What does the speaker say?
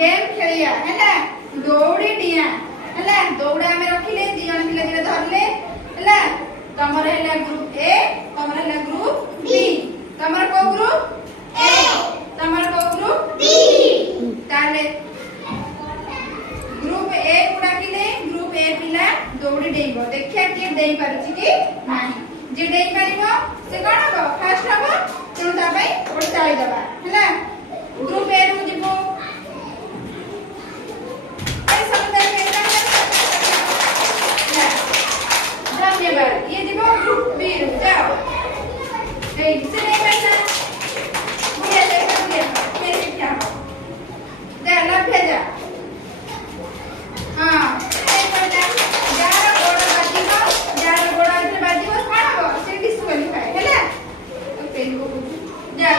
game खेलिया हैला दौड़ी डिया हैला दौड़ा में रखिले दी जन पिला दिले धरले हैला तमर हैला ग्रुप ए तमर हैला ग्रुप बी तमर को ग्रुप ए तमर को ग्रुप बी ताले ग्रुप ए गुडा किले ग्रुप ए पिला दौड़ी डेइबो देखिया के डेइ परछि कि नाही जे डेइ परिबो से कोन हबो फर्स्ट हबो तेनु ता पई ओडताई दबा हैला ग्रुप ए रु जिवो धन्यवाद ये दिवो ग्रुप बी जाओ ए से नहीं करना ये देखो कैसे क्या हो दे ला भेजा हां ए करना यार गोड़ बाजीबो यार गोड़ आथे बाजीबो कोन हो से डिस्क्वालीफाई हैला ओके जा